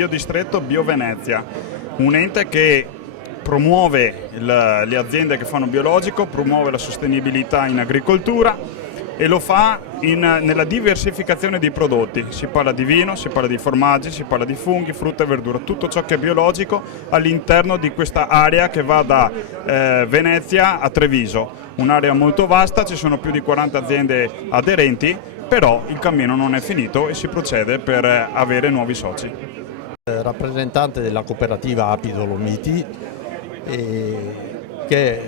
Biodistretto BioVenezia, un ente che promuove le aziende che fanno biologico, promuove la sostenibilità in agricoltura e lo fa nella diversificazione dei prodotti. Si parla di vino, si parla di formaggi, si parla di funghi, frutta e verdura, tutto ciò che è biologico all'interno di questa area che va da Venezia a Treviso. Un'area molto vasta, ci sono più di 40 aziende aderenti, però il cammino non è finito e si procede per avere nuovi soci. Rappresentante della cooperativa Api Dolomiti, che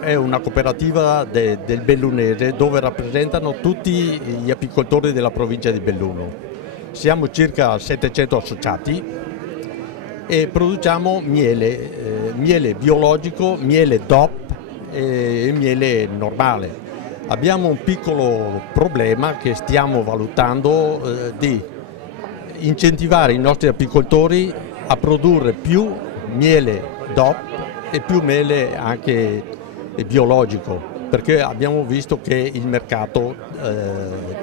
è una cooperativa del Bellunese dove rappresentano tutti gli apicoltori della provincia di Belluno. Siamo circa 700 associati e produciamo miele biologico, miele DOP e miele normale. Abbiamo un piccolo problema che stiamo valutando di incentivare i nostri apicoltori a produrre più miele DOP e più miele anche biologico, perché abbiamo visto che il mercato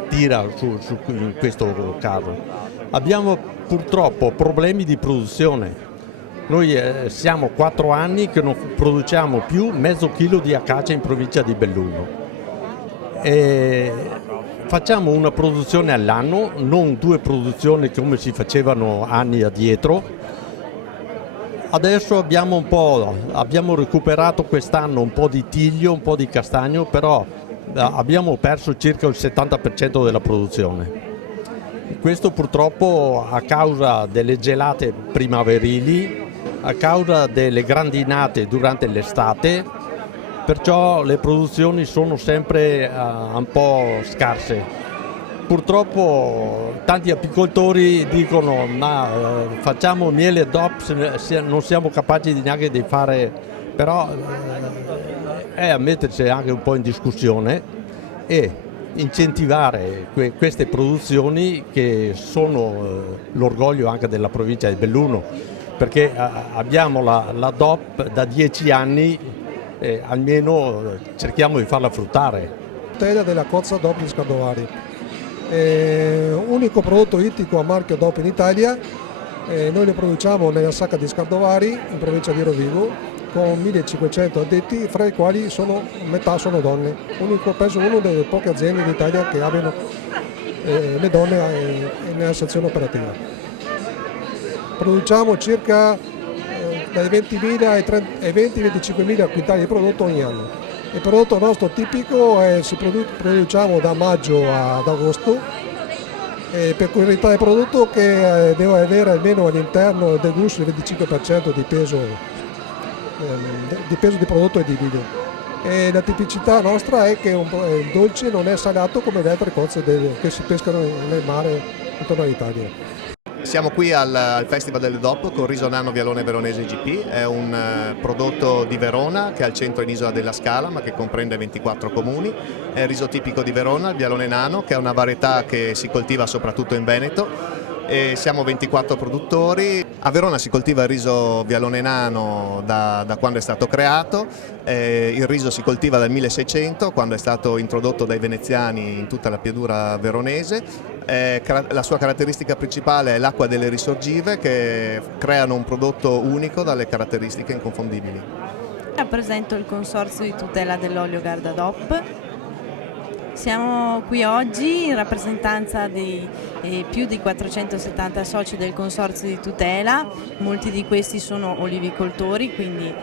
tira in questo caso. Abbiamo purtroppo problemi di produzione. Noi siamo 4 anni che non produciamo più mezzo chilo di acacia in provincia di Belluno. Facciamo una produzione all'anno, non 2 produzioni come si facevano anni addietro. Adesso abbiamo recuperato quest'anno un po' di tiglio, un po' di castagno, però abbiamo perso circa il 70% della produzione. Questo purtroppo a causa delle gelate primaverili, a causa delle grandinate durante l'estate, perciò le produzioni sono sempre un po' scarse. Purtroppo tanti apicoltori dicono ma facciamo miele DOP, non siamo capaci neanche di fare, però è a mettersi anche un po' in discussione e incentivare queste produzioni che sono l'orgoglio anche della provincia di Belluno, perché abbiamo la DOP da 10 anni e almeno cerchiamo di farla fruttare. Tutela della cozza DOP di Scardovari, unico prodotto ittico a marchio DOP in Italia. Noi lo produciamo nella sacca di Scardovari in provincia di Rovigo con 1500 addetti, fra i quali metà sono donne. Penso una delle poche aziende d'Italia che abbiano le donne nella sezione operativa. Produciamo circa dai 20.000 ai 20-25.000 quintali di prodotto ogni anno. Il prodotto nostro tipico produciamo da maggio ad agosto, peculiarità del prodotto che deve avere almeno all'interno del gusto il 25% di peso di prodotto e di video. E la tipicità nostra è che il dolce non è salato come le altre cozze che si pescano nel mare intorno all'Italia. Siamo qui al Festival del DOP con Riso Nano Vialone Veronese GP, è un prodotto di Verona che è al centro in Isola della Scala ma che comprende 24 comuni, è il riso tipico di Verona, il Vialone Nano, che è una varietà che si coltiva soprattutto in Veneto. E siamo 24 produttori. A Verona si coltiva il riso Vialone Nano da quando è stato creato, il riso si coltiva dal 1600 quando è stato introdotto dai veneziani in tutta la pianura veronese. La sua caratteristica principale è l'acqua delle risorgive che creano un prodotto unico dalle caratteristiche inconfondibili. Rappresento il Consorzio di tutela dell'olio Garda DOP. Siamo qui oggi in rappresentanza di più di 470 soci del Consorzio di tutela, molti di questi sono olivicoltori, quindi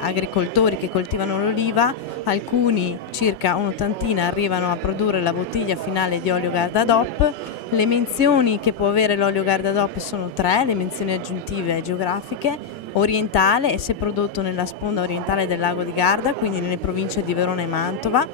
agricoltori che coltivano l'oliva, alcuni, circa un'ottantina, arrivano a produrre la bottiglia finale di olio Garda DOP. Le menzioni che può avere l'olio Garda DOP sono 3, le menzioni aggiuntive geografiche: orientale, se prodotto nella sponda orientale del lago di Garda, quindi nelle province di Verona e Mantova;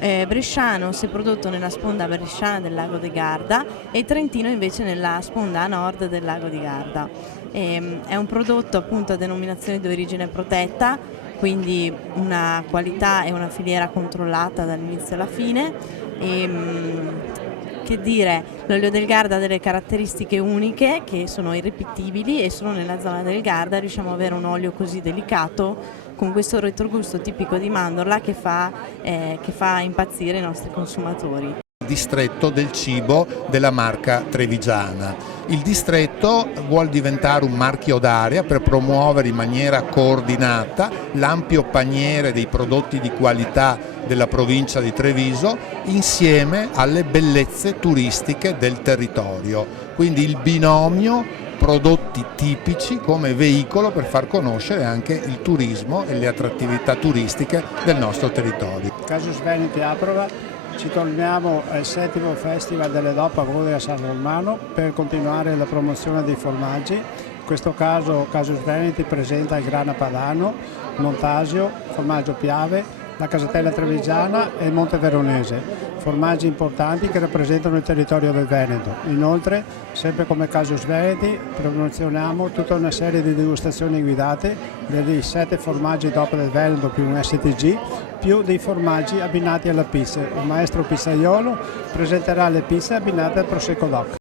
bresciano, se prodotto nella sponda bresciana del lago di Garda, e trentino invece nella sponda a nord del lago di Garda. È un prodotto appunto a denominazione di origine protetta, quindi una qualità e una filiera controllata dall'inizio alla fine. Che dire, l'olio del Garda ha delle caratteristiche uniche che sono irripetibili, e solo nella zona del Garda riusciamo ad avere un olio così delicato con questo retrogusto tipico di mandorla che fa impazzire i nostri consumatori. Distretto del cibo della marca trevigiana. Il distretto vuol diventare un marchio d'area per promuovere in maniera coordinata l'ampio paniere dei prodotti di qualità della provincia di Treviso insieme alle bellezze turistiche del territorio. Quindi il binomio prodotti tipici come veicolo per far conoscere anche il turismo e le attrattività turistiche del nostro territorio. Casus Veneti Aprova, ci torniamo al 7° Festival delle DOP a Gode a San Romano per continuare la promozione dei formaggi. In questo caso Casus Veneti presenta il grana padano, Montasio, formaggio Piave, la Casatella Trevigiana e il Monte Veronese, formaggi importanti che rappresentano il territorio del Veneto. Inoltre, sempre come Casus Veneti, promozioniamo tutta una serie di degustazioni guidate dei 7 formaggi DOP del Veneto più un STG, più dei formaggi abbinati alla pizza. Il maestro pizzaiolo presenterà le pizze abbinate al Prosecco DOC.